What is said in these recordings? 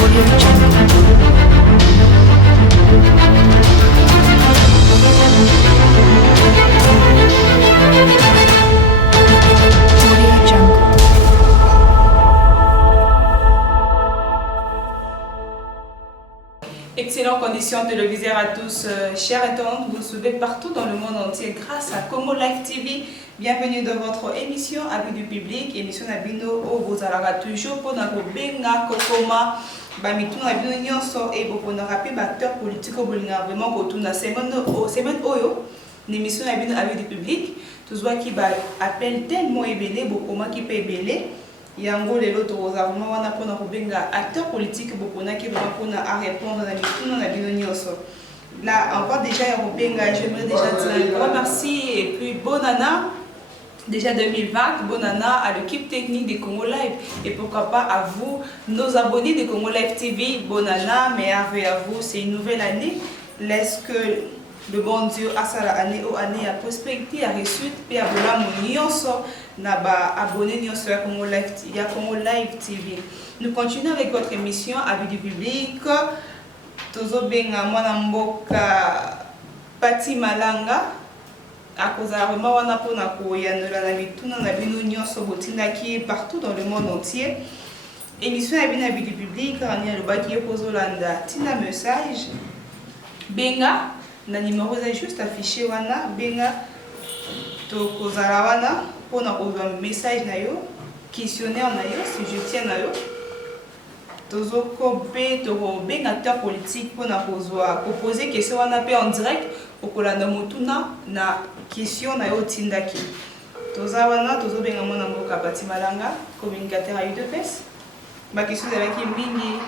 Audio Jungle. Audio Jungle. Excellentes conditions télévisées à tous, chers internautes, vous suivez partout dans le monde entier grâce à Congo Live TV. Bienvenue dans votre émission Avis du public, émission Nabino où vous allez toujours pour notre benga kokoma, bamitou Nabino nyonso et pour nous rappeler acteurs politiques au Bolinga vraiment pour tout la semaine oyo, l'émission Nabino Avis du public, tout ce qui appelle tellement ébélé, beaucoup qui peut ébélé. Yango lelo tozavuma wana pona kobenga acteur politique bokona ki vraiment pona à répondre na mituna na bino nyonso. Là encore déjà ya kobenga, j'aimerais déjà dire un grand merci et puis bonne année déjà 2020, bonne année à l'équipe technique de Congo Live et pourquoi pas à vous nos abonnés de Congo Live TV, bonne année, meilleurs à vous, c'est une nouvelle année. Laisse que le bon Dieu a sa année au année à prospérité, à réussite, et à voilà mon nyonso na ba abonné nyonso à Congo Live TV. Nous continuons avec votre émission Avis du public. Tozo benga mwana mboka Pati Malanga. A cause vraiment wana pona ko yanola na bituna na bino nyonso botindaki partout dans le monde entier. Émission Avis du public, on y a le baki Kozolanda. Tina message. Benga. Na numéro est juste affiché wana benga to kozala wana pona kozwa message na yo questionnaire na yo sujet na yo tozoko pe to benga acteur politique pona kozwa poser question wana pe en direct okolanda motuna na question na yo tindaki toza wana tozo benga mona mboka Pati Malanga communicateur à UDPS ba question ezalaki mingi.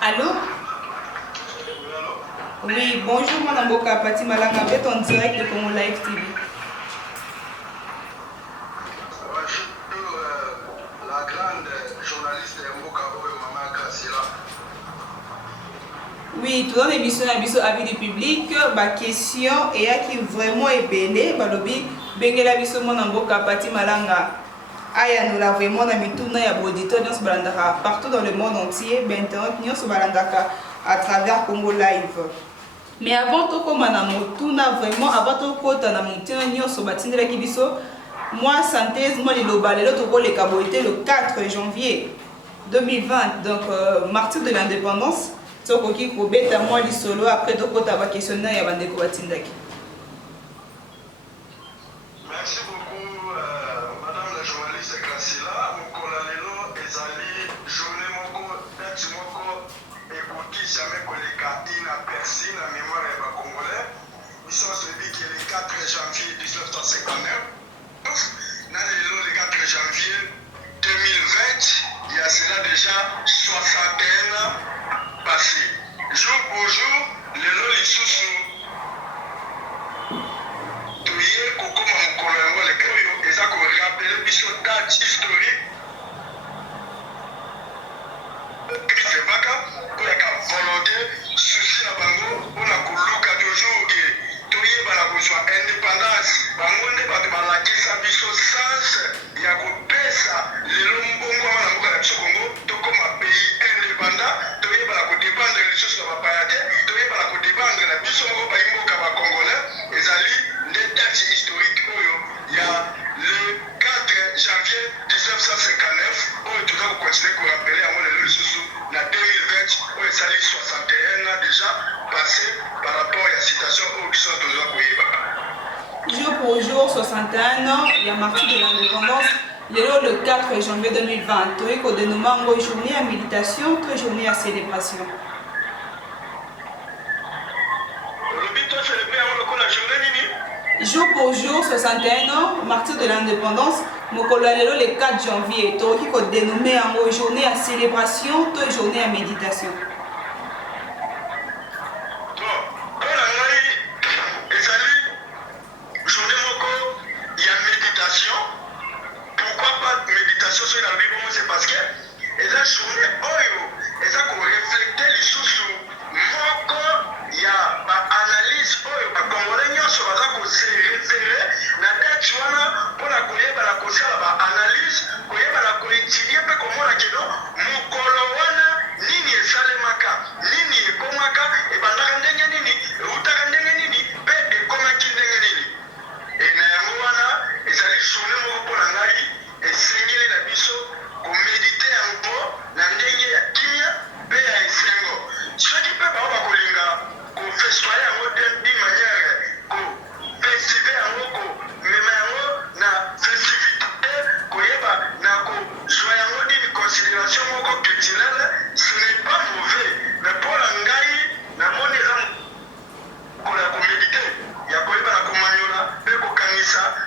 Allô? Oui, bonjour Madame Boka Pati Malanga, vous êtes en direct de Congo Live TV. Bonjour la grande journaliste Mboka Oyo Maman Graciela. Oui, tout dans l'émission Avis du public, ma question est qui vraiment est belle, balobi bengela biso Madame Boka Pati Malanga. Aya nous la vraiment na mituna ya auditeur dans ce balandaka partout dans le monde entier, ben internet nous ce balandaka à travers Congo Live. Mais avant tout comme na motuna vraiment avant tout kota na motuna nyonso batindela kibiso moi synthèse moi liloba lelo to ko le kaboité le 4 janvier 2020 donc martyr de l'indépendance soko ki ko beta moi lisolo après to kota ba questionnaire ya bandeko batindaki. Merci beaucoup madame la journaliste Graciela mokola lelo ezali journée moko date moko écoutez jamais koleka inaperçu na mémoire ya ba congolais ils sont celui qui est le 4 janvier 1959 na lelo le 4 janvier 2020 il y a cela déjà 61 ans passés jour pour jour lelo lisusu toye kokoma mokolo yango leke oyo eza korapele biso date historique Kevaka koyaka volonté souci na bango mpona koluka toujours ke toyebana kozwa indépendance bango nde bato balakisa biso sens ya kopesa lelo mbongo wana mboka na biso Congo tokoma pays indépendant toyebana kodépendre lisusu na bapaya te toyebana kodépendre na biso moko bayimboka bacongolais ezali nde date historique oyo ya le 4 janvier 1959 oyo toza kocontinue korapele yango lelo lisusu na 2020 oyo ezali 61 ans déjà passé par rapport à la citation oyo biso toza koyeba. Jour pour jour 61 ans il y a martyr de l'indépendance le 4 janvier 2020 toye ko dénommer ngo journée à méditation que journée à célébration. Olobi to célébrer yango lokola journée nini? Jour pour jour 61 ans martyr de l'indépendance mokolo lelo le 4 janvier toki ko dénommer yango journée à célébration to journée à méditation. C'est parce que eza journée oyo eza koreflecte lisusu moko ya baanalyse oyo bakongole nyonso baza koserefere na date wana mpona koyebana kosala baanalyse koyebana koétudie mpe komona keno mokolo wana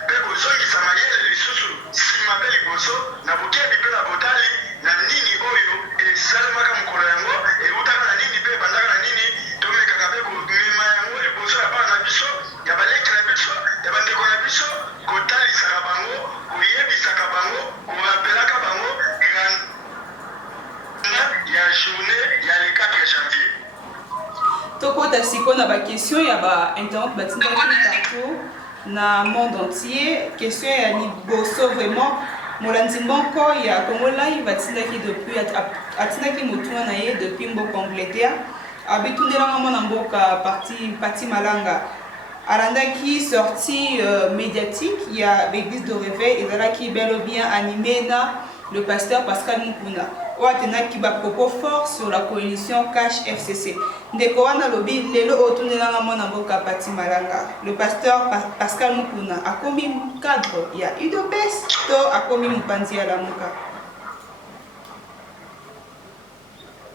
mpe kozongisa mayele lisusu nsima mpe liboso na bokebi mpe na botali na nini oyo esalemaka mokolo yango eutaka na nini mpe ebandaka na nini tomekaka mpe komema yango liboso ya bana na biso ya baleki na biso ya bandeko na biso kotalisaka bango koyebisaka bango korapelaka bango ya journée ya le 4 janvier. Tokota siko na ba question ya ba internet batindaki partout na monde entier. Question ya liboso vraiment molandi moko ya Congo Live batindaki depuis atindaki motuna na ye depuis mboka Angleterre abitundelanga mwana mboka parti Malanga arandaki sortie médiatique ya l'église de réveil ezalaki bel ou bien animé na le pasteur Pascal Mukuna oatenaki ba propos forts sur la coalition Cash FCC ndeko wana lobi lelo otundelanga mwana mboka parti Malanga le pasteur Pascal Mukuna akomi cadre ya UDPS to akomi mopanzi ya Lamuka.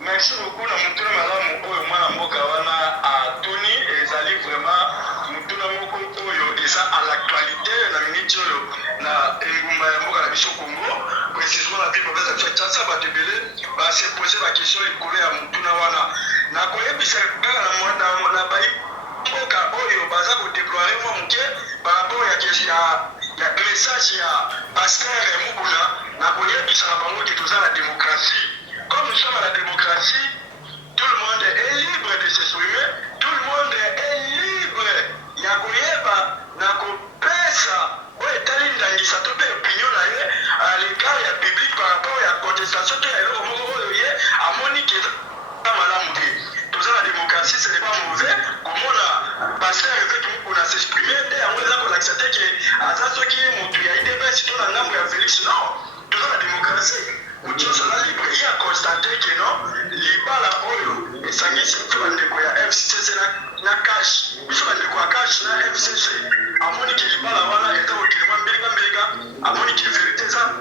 Merci beaucoup na mutuna malamu oyo mwana mboka wana atuni ezali vraiment mutuna moko oyo eza à l'actualité na minute oyo na engumba ya mboka na biso Congo précisément la ville province ya Kinshasa batebele ba se poser la question likolo ya mutuna wana na koyebisa kaka na mwana na bai mboka oyo baza ko déployer mo muke par rapport ya message ya pasteur Mukuna na koyebisa bango ke toza la démocratie. Comme nous sommes à la démocratie, tout le monde est libre de s'exprimer, tout le monde est libre. Yakoyeba, nakopesa, oetalinda ngisato pe opinion na ye à l'égard ya public par rapport à la contestation de la loi ye amoni ke malamu te. Tout ça la démocratie, ce n'est pas mauvais. Comment la pasteur avec on a s'exprimer, et on a accepté que à ça ce qui est mon tu a été bien si tout la ngambo ya Félix non. Tout ça la démocratie. Mutuzo la libre ya constaté que non libala oyo esangisi bandeko ya FCC na cash biso bandeko ya cash na FCC amoni ke libala wana eta okilima mbelika amoni ke vérité za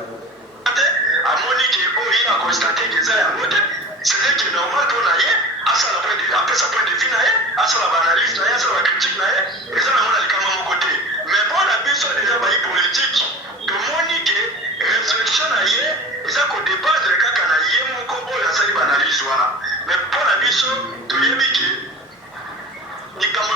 ate amoni ke oyo ya constaté que za ya mote c'est que normal pour na ye asa la point de après sa point de vue na ye asa la analyse na ye asa la critique na ye eza na mona likama moko te mais pour la biso déjà ba politique tomoni ke réflexion na ye eza ko débattre kaka na ye moko oyo asali ba analyse wana mais pour la biso toyebi ke likambo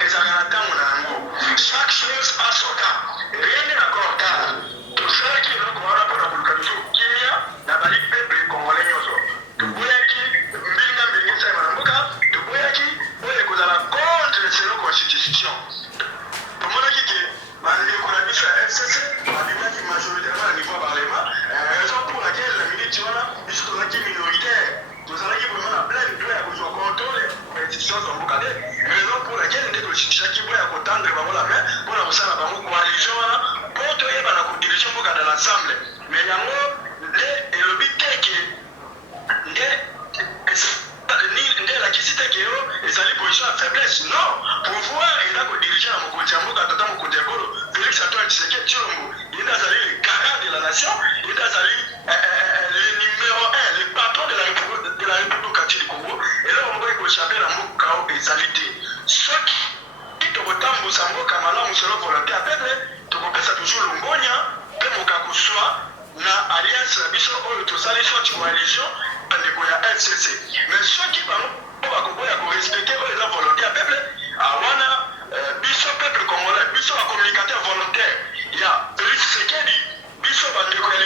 ezalaka na ntango na yango chaque chose a son temps rien n'est encore tard tosalaki eloko wana mpona koluka biso kimia na bali peuple congolais nyonso toboyaki mbilinga nsima na mboka toboyaki oyo ekozala contre selon constitution tomonaki ke bandeko na biso ya FCC babimaki majoritairement na niveau ya parlement raison pour laquelle na minute wana biso tozalaki minoritaire tozalaki vraiment na plein droit ya kozwa contrôle ya institution za mboka te raison pour laquelle nde toshikishaki mpo ya kotendre bango la main mpona kosala bango coalition wana mpo toyeba na kodirige mboka dans l'ensemble mais yango nde elobi teke nde elakisi teke yo ezali position ya faiblesse non pouvoir eza kodirige na mokonzi ya mboka tata mokonzi ya kolo Félix Antoine Tshisekedi Tshilombo ye nde azali le garant de la nation ye nde azali le numéro 1 le patron de la République du Congo eloko moko ekochape na mboka oyo ezali te soki tokotambusa mboka malamu selo volonté ya peuple tokopesa toujours longonya mpe mokakuswa na alliance na biso oyo tozali sorti coalition bandeko ya FCC mais soki bango bakoboya korespecte oyo eza volonté ya peuple awana biso peuple congolais biso bacommunicateur volontaire ya Félix Tshisekedi biso bandeko ya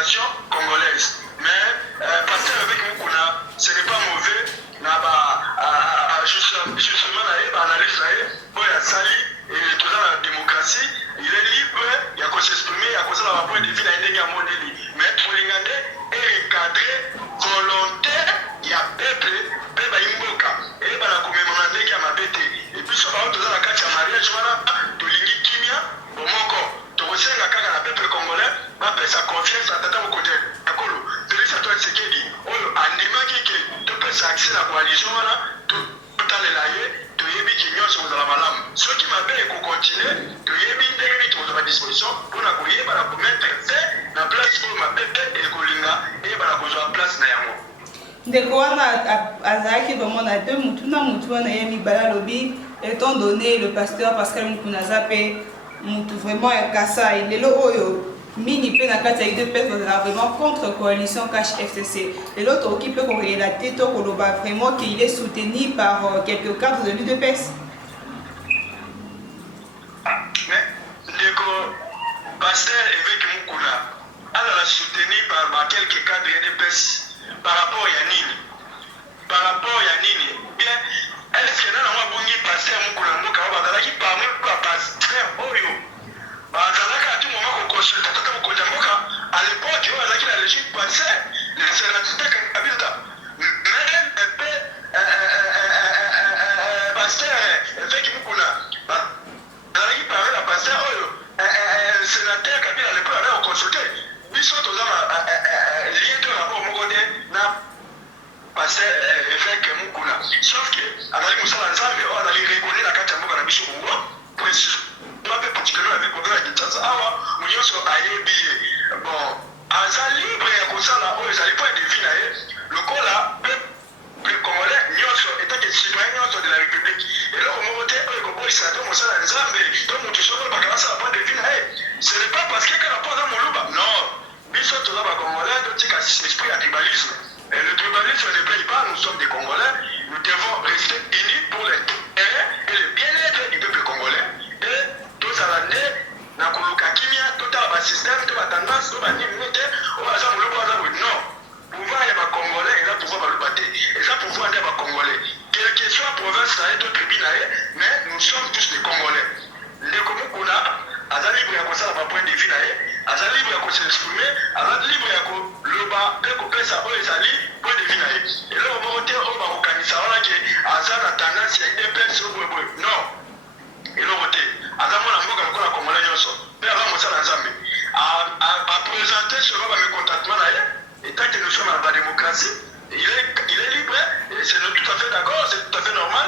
population congolaise. Mais pasteur avec Mukuna, ce n'est pas mauvais. Justement, analyse pour la sali et tout dans la démocratie, il est libre, il y a qu'à s'exprimer, il y a qu'à savoir point de vue dans les modèles. Mais pour les gars, est encadré, volontaire, il y a peuple, peuple imboka, et bah la commémoration qui a ma bête. Et puis sur la route dans la carte de mariage, voilà, de l'ingé kimia, au moko, de recevoir la carte à peuple congolais, va faire sa confiance à tata au côté. D'accord, Félix Antoine Tshisekedi, on a demandé que tu peux accéder à la coalition là, tout dans les laïcs, tu y es bien qui sur la malam. Ceux qui m'appellent et qui continuent, tu y es bien qui sont à disposition pour la couiller, pour la mettre fait la place pour ma bête et Kolinga et pour la place Nayamo. ndeko wana azalaki vraiment na deux mutu na mutu wana ye mibala lobi étant donné le pasteur Pascal Mukuna aza mpe mutu vraiment ya kasai lelo oyo mingi mpe na kati ya UDPS bazala vraiment contre coalition cash FCC lelo tokoki mpe koreyela te to koloba vraiment qu'il est soutenu par quelques cadres de l'UDPS. Mais ndeko pasteur évêque Mukuna azala soutenu par quelques cadres de l'UDPS par rapport à Nini. Par rapport à Nini, bien, est-ce que nous avons un pasteur Mukuna Mukuna bazalaki parmi les pasteurs Oyo bazalaki à tout moment qu'on consulte à l'époque où bazalaki la régime passée les sénateurs Kabila même un peu pasteur évêque Mukuna bazalaki parmi la pasteur Oyo sénateur Kabila à l'époque on consulté biso tozama lien de rapport moko te na pasteur évêque Mukuna sauf que azali mosala nzambe oyo azali reconnaître na kati ya mboka na biso kongo précisément mpe particulièrement avec kongo ya kinshasa awa monyoso ayebi ye bon aza libre ya kosala oyo ezali point de vue na ye lokola peuple congolais nyonso etake citoyen nyonso de la république eloko moko te oyo ekoboyisaka to mosala nzambe to moto soko bakabasala point de vue na ye ce n'est pas parce que kaka mpo aza moluba non biso toza bacongolais totika esprit ya tribalisme et le tribalisme ne paye pas nous sommes des congolais nous devons rester unis pour l'intérêt et le bien-être du peuple congolais et tozala nde na koluka kimia totala basystème to batendance to banini te oyo aza moluba aza boye non pouvoir ya bacongolais eza pouvoir baluba te eza pouvoir nde ya bacongolais quelle que soit province na ye to tribu na ye mais nous sommes tous des congolais ndeko Mukuna aza libre ya kosala bapoint de vue na ye aza libre ya koseexprime aza libre ya koloba mpe kopesa oyo ezali point de vue na ye eloko moko te oyo bakokanisa wana ke aza na tendance ya UDPS boyeboye non eloko te aza mwana mboka lokola congolais nyonso mpe aza mosala nzambe apresente selon bamécontentement na ye etant que nous sommes dans la démocratie il est libre et c'est tout à fait d'accord, c'est tout à fait normal.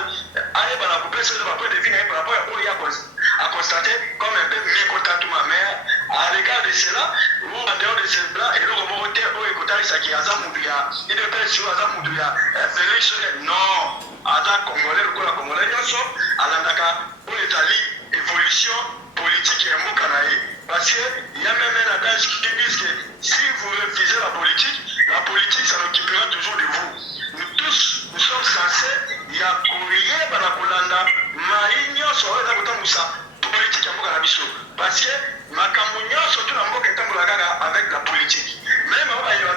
Allez, par la poupée, c'est le point de vue par rapport à il y a constaté comme un peu mécontentement. Mais à l'égard de cela, ou en dehors de cela, et le remonter au écoutage, ça qui a Zamoudia, il est bien sûr à Zamoudia, Félix, non, à la Congolais, le Congolais, à l'Andaka, où l'Italie, évolution politique et Moukanaï. Parce qu'il y a même un adage qui dit que si vous refusez la politique, ça n'occupera toujours de vous. Nous tous, nous sommes censés, il y a courrier, Banakolanda, Maïnio, Soreza, Botamoussa, politique à Mokanabiso. Parce que Makamounio, surtout la Mokanabiso, avec la politique. Même il y a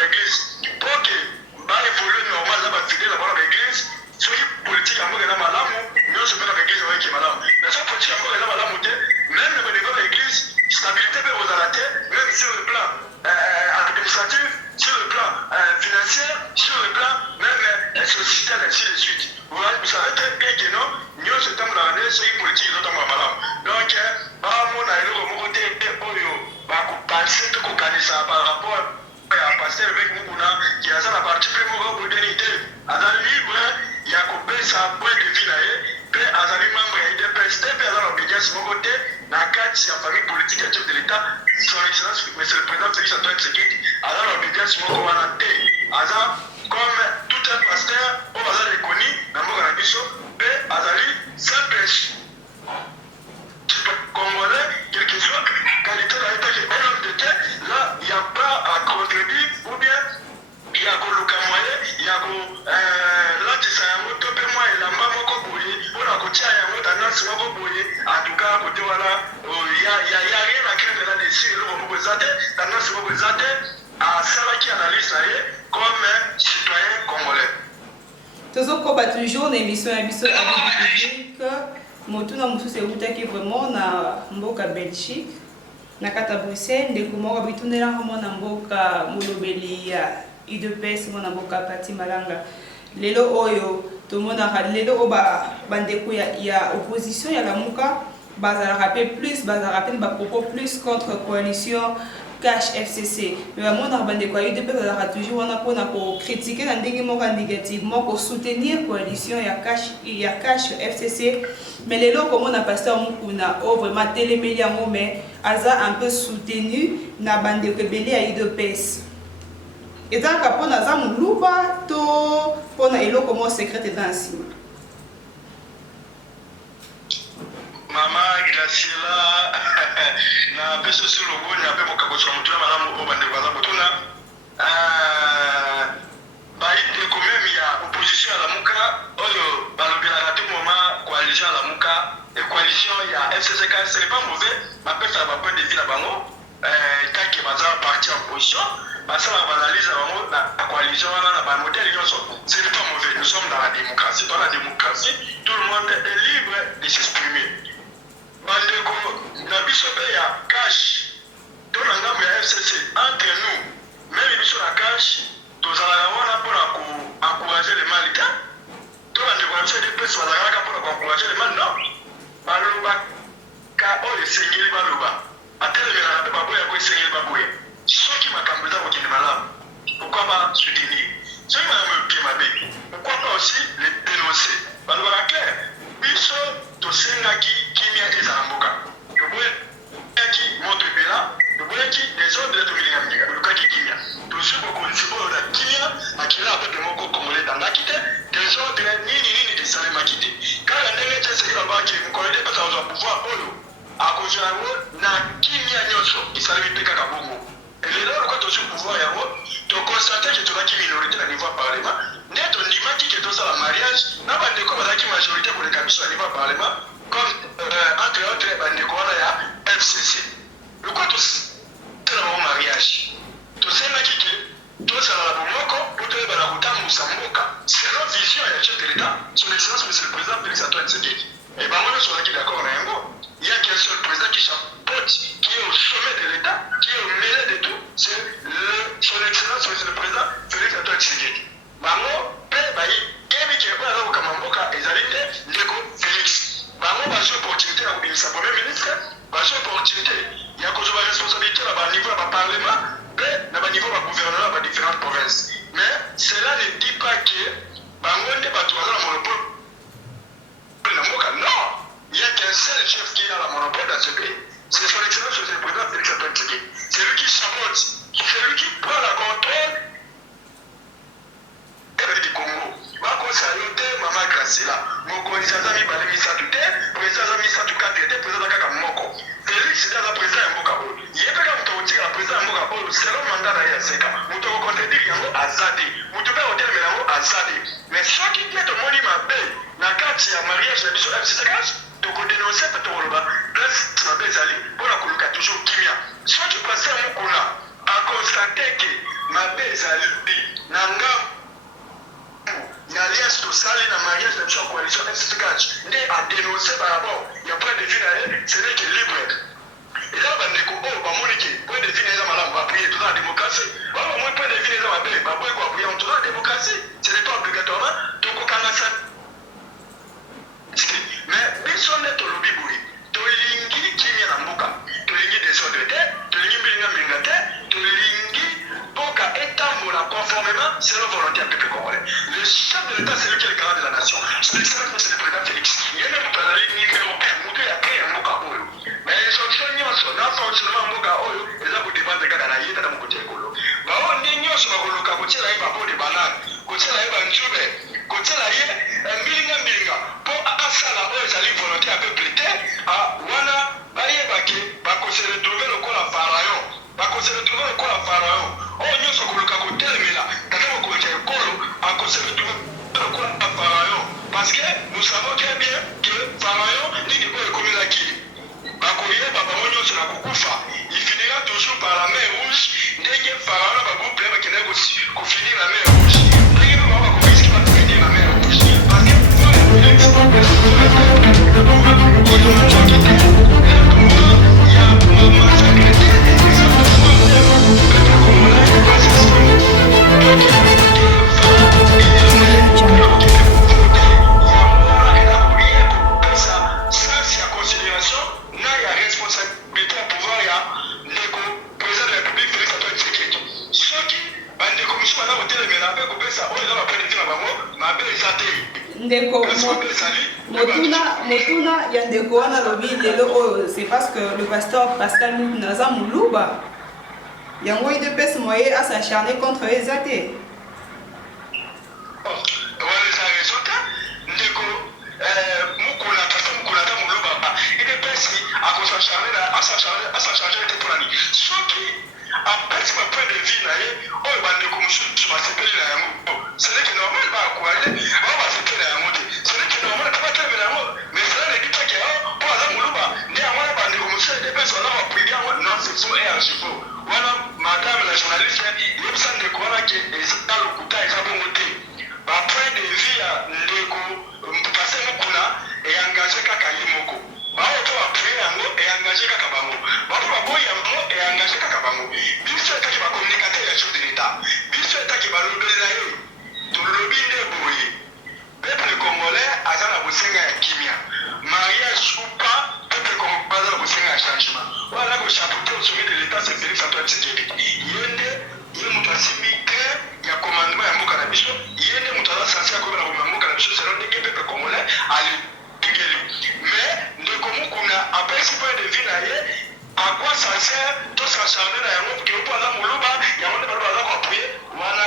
l'église, pour que évoluer normal, là, fidèle à l'église, ceux qui politique à Mokanabiso, nous sommes dans l'église avec Madame. Mais ça, politique à Mokanabiso, même au niveau de l'église, stabilité aux alatés, même sur le plan administratif, sur le plan financier, sur le plan même sociétal, ainsi de suite. Vous savez très bien que non, nous sommes dans l'année, c'est une politique de notre malam. Donc, mon penser tout ça par rapport à pasteur avec Mukuna, qui a la partie plus grande modernité. À la libre, il y a coupé sa point de vie là, puis à la membre de l'UDPS, puis à l'obédience, mon côté, dans le cadre de la famille politique et chef de l'État, son excellence, M. le président Félix Antoine Tshisekedi, à l'obédience, mon côté, comme tout un pasteur, on va reconnu dans mon grand puis à la simple Congolais, quel que soit qualité de l'État, un homme de terre, là, il n'y a pas à contredire, ou bien il y a que le Camoye, il y a que l'Antissa Yamoto, moi et la maman Koboye, pour la côté à Yamoto, Nancy Mokoboye, en tout cas, côté voilà, il y a rien à craindre là-dessus, le Mokozade, la Nancy Mokozade. présenté à Salaki Analyse comme citoyen congolais. tozokoba toujours na émission ya biso public motuna mosusu eutaki vraiment na mboka Belgique na kata Bruxelles ndeko moko bitundelanga mwana mboka molobeli ya UDPS mwana mboka Pati Malanga lelo oyo tomonaka lelo o bandeko ya opposition ya lamuka bazalaka pe plus bazalaka pe ba propos plus contre coalition Cash FCC mais bamonaka bandeko ya UDPS bazalaka toujours wana mpona kocritiquer na ndenge moko négativement kosoutenir coalition ya Cash FCC mais lelo komona pasteur Mukuna o vraiment telemeli yango mais aza un peu soutenu na bandeko ebele ya UDPS ezalaka mpona aza moluba to mpona eloko mo secret eza na nsima. Mama Graciela na peso sur le bon na pe mokaboso mutuna malamu o bande baza mutuna baite quand même ya opposition à la muka oyo balobela na tout moment coalition à la muka et coalition ya FCCK c'est pas mauvais ma pesa ba point de vue na bango tant que baza parti en opposition basala banaliser bango na coalition na ba modèle nyonso ce n'est pas mauvais nous sommes dans la démocratie tout le monde est libre de s'exprimer. Bandeko na biso pe ya Cash to na ngambo ya FCC entre nous même biso na Cash tozalaka wana mpona encourager les malika to bandeko na biso de pesa bazalaka mpona encourager les mal non balobaka oyo esengeli baloba atelemelaka mpe baboya ko esengeli baboya soki makambo eza kokende malamu pourquoi pas soutenir soki makambo epie mabe pourquoi pas aussi les dénoncer balobaka clair biso tosengaki kimia ezala mboka toboyaki moto ebela toboyaki desordre tomilinga mingi olukaki kimia tozwi bokonzi oyo na kimia akila apepe moko kongole etangaki te desordre nini esalemaki te kaka ndenge te eseki babaki mokolo te mpesa kozwa pouvoir oyo akozwa yango na kimia nyonso esalemi mpe kaka bongo lelo lokwa tozwi pouvoir yango tokonstate ke tozalaki minorité na niveau ya parlement nde tondimaki ke tosala mariage na bandeko bazalaki majorité koleka biso na niveau ya parlement comme entre autres bandeko wana ya FCC lokwa tosala bango mariage tosengaki ke tozala na bomoko po toyebana kotambusa mboka selon vision ya chef de l'état son excellence monsieur le président Félix Antoine Tshisekedi et bango nyonso bazalaki d'accord na yango il y a qu'un seul président qui chapeaute qui est au sommet de l'état qui est au milieu de tout c'est son excellence monsieur le président Félix Antoine Tshisekedi bango mpe bayebi ke oyo aza kokamba mboka ezali te ndeko Félix bango bazwi opportunité ya kobimisa premier ministre bazwi opportunité ya kozwa baresponsabilité na baniveau ya baparlement mpe na baniveau ya bagouvernement ya badifférentes provinces mais cela ne dit pas que bango nde bato baza na monopole na mboka non il y a qu'un seul chef qui a la monopole dans ce pays c'est son excellence monsieur le président Félix Antoine Tshisekedi c'est lui qui chapeaute c'est lui qui prend la contrôle du Congo bakosayo te mama Graciela mokonzi aza mibale misatu te président aza misatu kate te président aza kaka moko Félix nde aza président ya mboka oyo ye mpe kaka moto akotikala président ya mboka oyo selon mandat na ye ya seka moto akocontredire yango aza te moto mpe akotelemela yango aza te mais soki te tomoni mabe na kati ya mariage na biso FCCK tokodenonse mpe tokoloba place mabe ezali mpona koluka toujours kimia soki paster mokuna akonstate ke mabe ezali na ngambo na alliance tosali na mariage na biso ya coalition FCCK nde adénonce par rapport ya point de vue na ye ce n'est que libre eza bandeko oyo bamoni ke point de vue na eza malamu bapriye toza na démocratie bao bamoni point de vue na eza mabe baboyi koapriye toza na démocratie ce n'est pas obligatoirement tokokanga sa mais biso nde tolobi boye tolingi kimia na mboka tolingi desordre te tolingi mbilinga te tolingi mboka etambola conformément selon volonté ya peuple congolais le chef de l'état c'est lui qui est le garant de la nation son excellence monsieur le président Félix yene moto azali numéro 1 moto ya kre ya mboka oyo mais injonction nyonso na fonctionnement ya mboka oyo eza kodépendre kaka na ye tata mokoti ya ekolo bao nde nyonso bakoluka kotiela ye bapode banane kotiela ye banzube kotiela ye mbilinga mpo asala oyo ezali volonté ya peuple te wana bayebake bakose retrouve lokola pharaon bakose retrouve lokola pharaon oyo nyonso koluka kotelemela tata mokonzi ya ekolo akose retrouve lokola pharaon parce que nous savons très bien que pharaon nini oyo ekomelaki bakoyeba bango nyonso na kokufa il finira toujours par la main rouge nde kopesa oyo eza bapoint de vue na bango mabe eza te ndeko kasi kopesali motuna ya ndeko wana lobi lelo oyo c'est parce que le pasteur Pascal Mukuna aza moluba yango UDPS moye asacharne contre eza te wana eza raison te ndeko mukuna pasteur mukuna ata moluba UDPS asacharne te mpo nani soki apesi bapoint de vue na ye oyo bandeko mosusu basepeli na yango seleke normal baakourage bao basepeli na yango te seleke normal mpe batelemela yango mais cela ne dit pas ke mpo aza moluba nde yango wana bandeko mosusu edepesi baza bapuidi yango non c'est faux et archifaux wana madame la journaliste yebisa ndeko wana ke eza lokuta eza bongo te bapoint de vue ya ndeko pase mokuna eengage kaka ye moko bao mpo baprie yango eengage kaka bango bao baboyi yango eengage kaka bango biso etaki bacommunicateur ya chef de l'état biso etaki balobelela ye tolobi nde boye peuple congolais aza na bosenga ya kimia mariage ou pas peuple congolais aza na bosenga ya changement wana kochapeauté au sommet de l'état c'est Félix Antoine Tshisekedi ye nde ye moto asimbi clé ya commandement ya mboka na biso ye nde moto aza sanse ya kobela kobima mboka na biso selo ndenge peuple congolais alingeli mais ndeko mokuna apesi point de vue na ye à quoi ça sert tout s'acharner na yango ke opo aza moluba yango nde baloba aza koapuye wana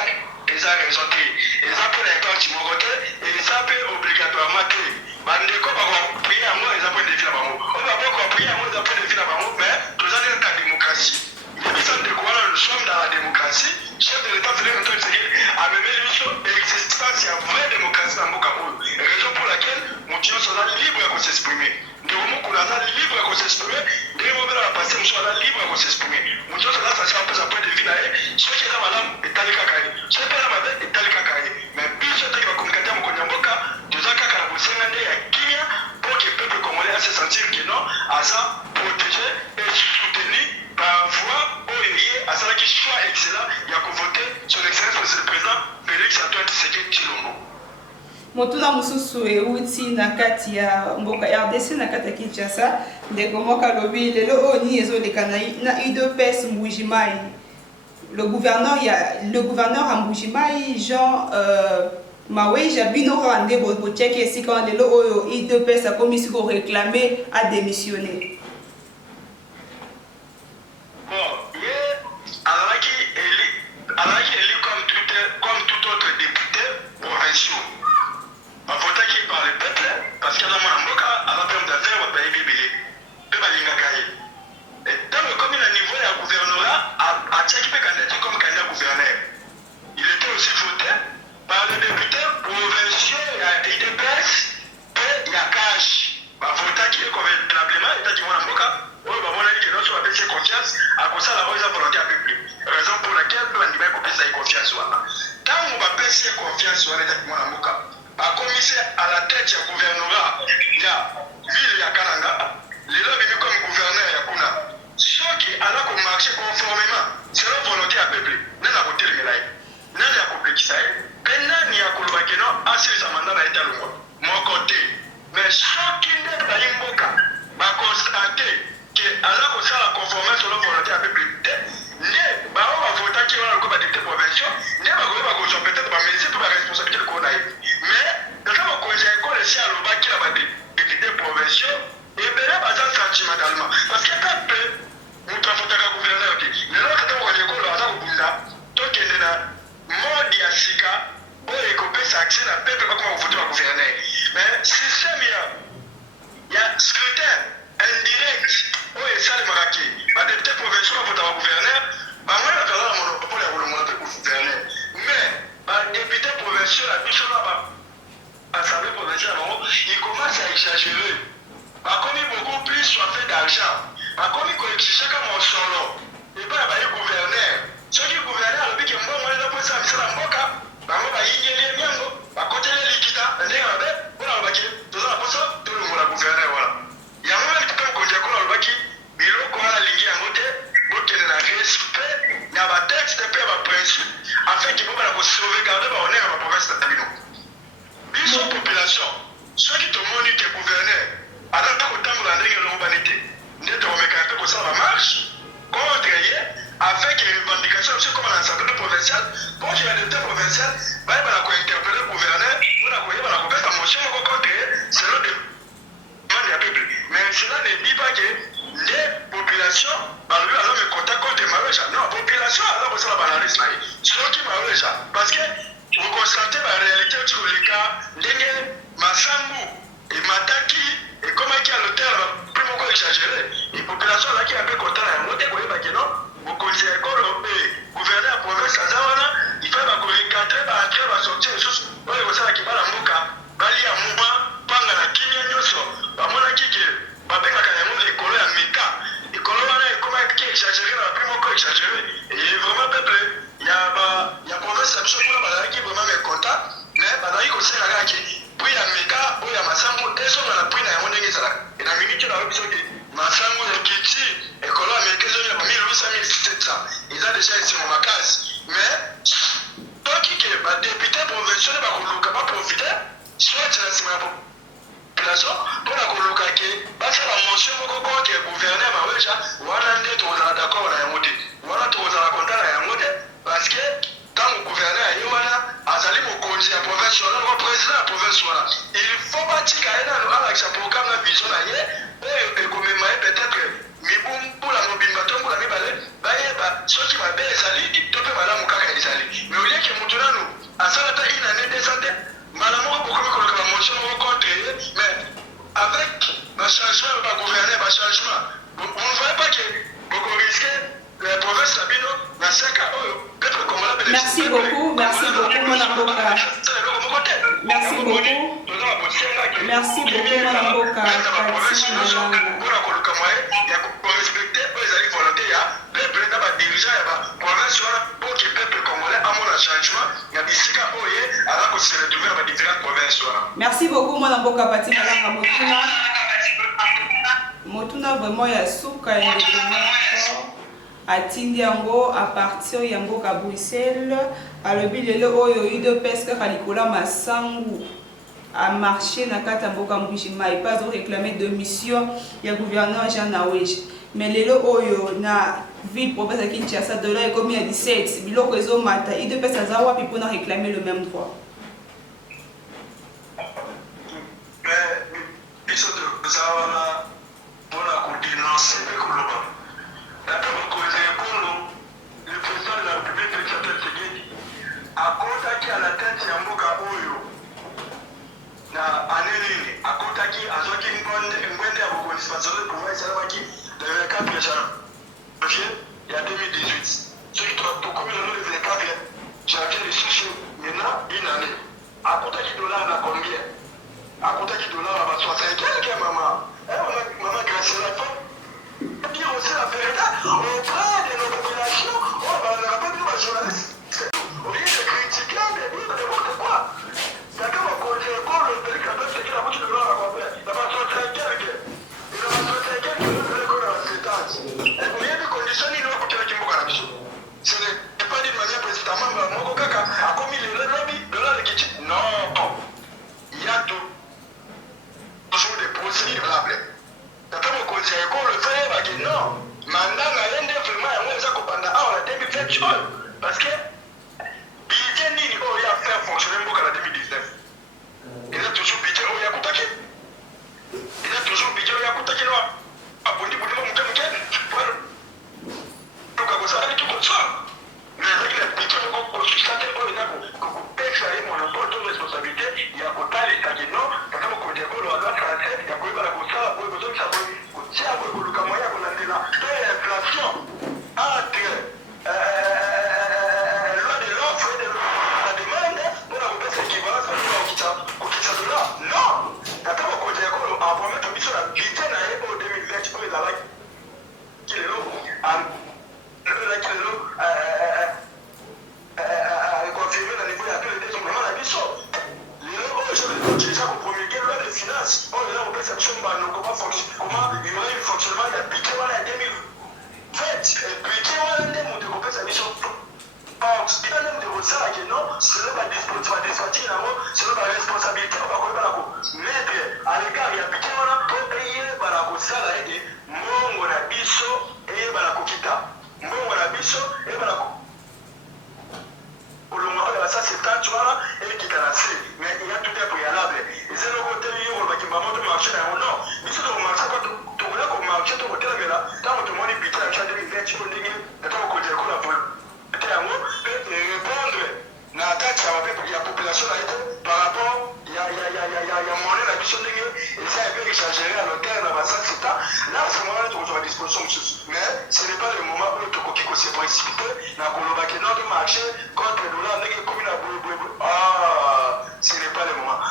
eza raison te eza mpe na épargne moko te eza mpe obligatoirement te bandeko bakoapuye yango eza point de vue na bango oyo bakoapuye yango eza point de vue na bango mais toza nde na démocratie yebisa ndeko wana nous sommes dans la démocratie chef de l'état Félix Antoine Tshisekedi amemeli biso existence ya vraie démocratie na mboka oyo raison pour laquelle moto nyonso aza libre ya kosexprimer ndeko mokolo aza libre ya kosexprimer ndenge mobela bapase mosusu aza libre ya kosexprimer moto nyonso aza sanse apesa point de vue na ye soki eza malamu etali kaka ye soki mpe eza mabe etali kaka ye mais biso etaki bakomunikate ya mokonzi ya mboka toza kaka na bosenga nde ya kimia mpo ke peuple congolais ase sentir ke non aza protégé et soutenu par voie oyo ye azalaki choix excellent ya kovote son excellence monsieur le président Félix Antoine Tshisekedi Tshilombo motuna mosusu euti na kati ya mboka RDC na kati ya Kinshasa ndeko moko alobi lelo oyo nini ezoleka na UDPS Mbujimai le gouverneur ya Mbujimai Jean Maweja bino rande bocheke esika lelo oyo UDPS akomisi koréclamer a démissionner alaki élu comme tout autre député provinciaux bavotaki par le peuple parce que aza mwana mboka aza mpe moto affaire babayebi ebele mpe balingaka ye ntango ekomi na niveau ya gouvernorat atiaki mpe candidature comme candidat gouverneur il était aussi voté par le député provinciaux ya UDPS mpe ya cash bavotaki ye convenablement etaki mwana mboka oyo bamonaki ke nyonso bapesi ye confiance akosala oyo eza volonté ya public raison pour laquelle mpe bandima ye kopesa ye confiance wana ntango bapesi ye confiance wana etaki mwana mboka bakomise à la tête ya gouvernorat ya ville ya Kananga lelo abimi comme gouverneur ya kuna soki aza komarche conformément selon volonté ya peuple nani akotelemela ye nani akoplekisa ye mpe nani akoloba keno asilisa manda na ye talongwa moko te mais soki nde bayi mboka bakonstate ke aza kosala conformément selon volonté ya peuple te nde bao bavotaki wana loko badepute provinciaux nde bakoki bakozwa peut-être bamesure mpe baresponsabilité likolo na ye mais eza bakonzi ya ekole esi alobaki na badepute provinciaux ebele baza sentimentalement parce que ata mpe moto afotaka gouverneur te lelo kata mokonzi ekolo aza kobunda tokende na mode ya sika oyo ekopesa accès na pepe bakoma kovote ba gouverneur mais système ya scrutin indirect oyo esalemaka ke badepute provinciaux bavota ba gouverneur bango bazaza na monopole ya kolongola mpe gouverneur mais badepute provinciaux na biso na assemblée provinciale bango il commence à exagérer bakomi beaucoup plus soifé d'argent bakomi koexigaka mosolo epai ya baye gouverneur soki gouverneur alobi ke mbongo eza mposa misala mboka bango bayingeli ye miango bakoteli likita na ndenge mabe mpona alobaki toza na poso tolongola gouverneur wana yango mpe mpe mokonzi yakolo alobaki biloko wana alingi yango te bokende na respect ya batexte mpe ya baprincipe afin ke bobana kosauvegarde bahonneur ya baprovince na bino biso population soki tomoni ke gouverneur aza kotambola ndenge elongo bani te nde tokomekaka mpe kosala bamarshe contre ye avec les revendications, monsieur, comme à l'Assemblée provinciale, pour qu'il y ait des provinciales, il va interpeller le gouverneur, il va faire la motion contre selon des demandes du peuple. Mais cela ne dit pas que les populations, alors me contactent contre Marouéja. Non, la population, alors ça va banaliser. Ceux qui Marouéja, parce que vous constatez la réalité du cas, Ndenge, Massambu et Mataki, et comment il y a le terme, plus beaucoup exagéré, les populations là qui ont un peu content, non, vous conseillez le gouverneur de la province, il fait recadrer, entrer, sortir, vous savez qu'il va la mouka, bali à mouvement, panga la kinya nyoso, bamona kike, babeka kanyango l'école à Meka, l'école là, comment qui exagéré, la plus beaucoup exagéré, et vraiment peuple, il y a province, ça me choque pas, qui vraiment mes contacts, mais il y a aussi la gars qui, puis la Meka, puis la Massambo, et son la pris dans la et la minute là, vous savez, Massambo et Kiti, école à Meka, ils ont 1800, 1700, ils ont déjà ici mon case, mais tant que les députés provinciaux ne vont pas profiter, soit c'est la population pour la coloquer, parce que la mention que le gouverneur Marouéja, on a d'accord à la montée, on a raconté à la montée, parce que tant que le gouverneur a sali mon conseil à la province, le président de la province, il faut bâtir un programme de vision et commémorer peut-être pour la mobile pour la mibale, ceux qui m'appellent les alliés, ils peuvent madame Mukaka les alliés. Mais au lieu que Moutoulano, à ça, une année de santé, madame Mukaka la motion rencontrée, mais avec le changement, le gouvernement, le changement, on ne voit pas que vous risquez la province de Bino, la 5 à peuple congolais. Merci beaucoup, mon avocat. Merci beaucoup. Merci beaucoup, mon avocat. Merci beaucoup, mon avocat Pati Malanga Motuna. Motuna vraiment ya suka indépendant atindi yango à partir yango ka Bruxelles alobi lelo oyo ido pesque kalikola masangu a marché na kata mboka mbujima et pas réclamer de mission ya gouverneur Jean Naweji mais lelo oyo na ville province ya Kinshasa dollar est combien 17 biloko ezo mata ido pesque za wapi pour réclamer le même droit. Le président de la République, à la tête ya mboka oyo na anelini akotaki azwaki ngwende ya bokonisi bazali pouvoir esalamaki le 24 janvier ya 2018 soki tokomi lelo le 24 janvier lisusu maintenant une année akotaki dollar na combien akotaki dollar na ba 60 quelque mama Graciela dire aussi la vérité auprès de nos populations on n'a pas dit aux journalistes au lieu de critiquer, de dire n'importe quoi. D'accord, on connaît encore le pays qui a fait ce qu'il a voulu de l'or à complet. Il va sortir quelqu'un. Il va sortir quelqu'un qui veut qu'on a cet âge. Et au lieu de conditionner, il va coûter le Kimbo Karabiso. Ce n'est pas d'une manière précisément, Moko Kaka a commis le lobby de l'or de Kitchi. Non. Il y a toujours des procédures valables. D'accord, on conseille encore le faire, il va dire non. Maintenant, il y a un développement, il y a un compagnon, on a débuté parce que budget nini oyo ya faire fonctionner mboka na 2019 eza toujours budget oyo ya kutaki eza toujours budget oyo ya kutaki no abondi budget muke muke donc akosala ki kosala mais ezaki na budget moko kosustante oyo eza kopesa ye monopole to responsabilité ya kotalisaki no kaka mokonzi ekolo aza français ya koyebana kosala boye kozokisa boye kotia boye koluka moya ya kolandela to ya inflation entre comment il y aurait eu fonctionnement il y a budget en 2020 et budget en 2020 selon la disponibilité, selon la responsabilité, on va mettre à l'égard, il y a budget pour payer la salade, mon biso et la coquita. mbongo na biso ebala kolonga oyo basa septante wana ekita na se mais il y a tout un préalable eza eloko te yo kolobaki mbamo to marché na yango non biso tokomarché pa tokoya komarché tokotelamela ntango tomoni bite ya cha 2020 oyo ndenge etokokonzela kola te yango mpe répondre na date ya population na ye te par rapport ya monnaie na biso ndenge eza epe exagéré à long terme na basa septa là c'est moment tokozwa disposition mosusu mais ce n'est pas le moment oyo tokoki kose précipité na kolobaki notre marché contre dollar ndenge ekomi na boyeboyebo ce n'est pas le moment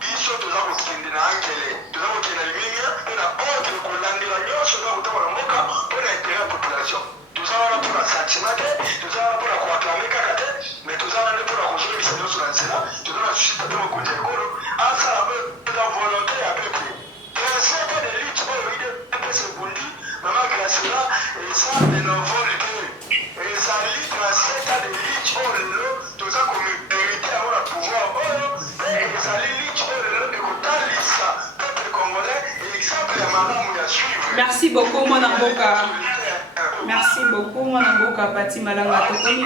biso toza kokende na ankele toza kokende na limemia mpe na ordre kolandela nyonso oza kotanga na mboka mpo na intérêt ya population toza wana mpo na sentiment te toza wana mpo na koaklame kaka te mais toza wana nde mpo na kozongisa nyonso na nzela toza na susita te mokonzi ya ekolo asala mpe na volonté ya peuple principe de lutte oyo idps ebundi mama gracela eza de novole te ezali principe de lutte oyo lelo toza komérite yango na pouvoir oyo ezali lutte oyo lelo ekotalisa peuple congolais exemple ya malamu ya suivre. Merci beaucoup mwana mboka. Merci beaucoup mwana mboka Pati Malanga, tokomi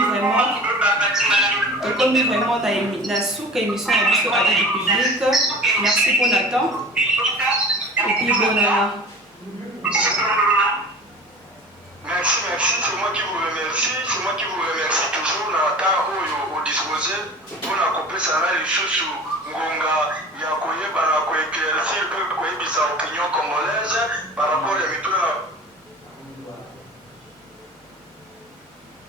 vraiment na souka émission na biso avec du public. Merci pour notre temps et puis bonne année. Merci, c'est moi qui vous remercie toujours na temps oyo disposé pour accompagner ça là les choses ngonga ya koyeba na ko éclaircir peu koyebisa opinion congolaise par rapport à mituna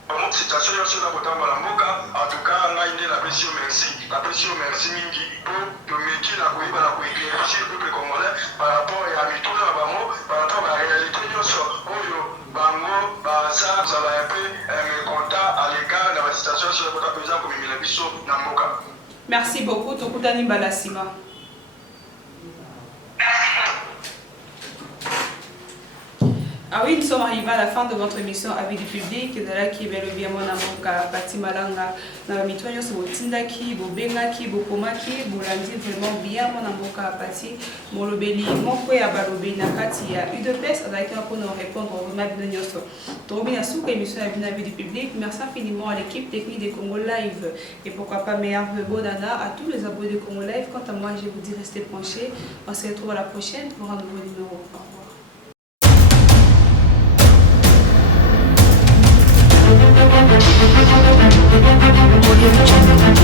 Mon situation yose na kotamba la mboka en tout cas ngai nde napesi yo merci mingi pour tomeki na koyeba na koéclaircir le peuple congolais par rapport à mituna na bango par rapport à la réalité nyonso oyo bango baza kozala un peu mécontent à l'égard de la situation sur le président komemela biso na mboka. Merci beaucoup tokutani mbala nsima. Ah oui, nous sommes arrivés à la fin de votre émission avec du public. Et là, qui est bien mon amour, Pati Malanga, na mitwanyo so tindaki, bo bengaki, bo komaki, bo landi vraiment bien mon amour, Pati, mon lobeli, mon kwe abalobi na kati ya UDPS, avec un pour nous répondre au remède de Nyoso. Torobina Souka, émission avec du public. Merci infiniment à l'équipe technique des Congo Live et pourquoi pas meilleur Bodana, à tous les abonnés de Congo Live. Quant à moi, je vous dis restez branchés. On se retrouve à la prochaine pour un nouveau numéro. Au revoir. Audio Jungle.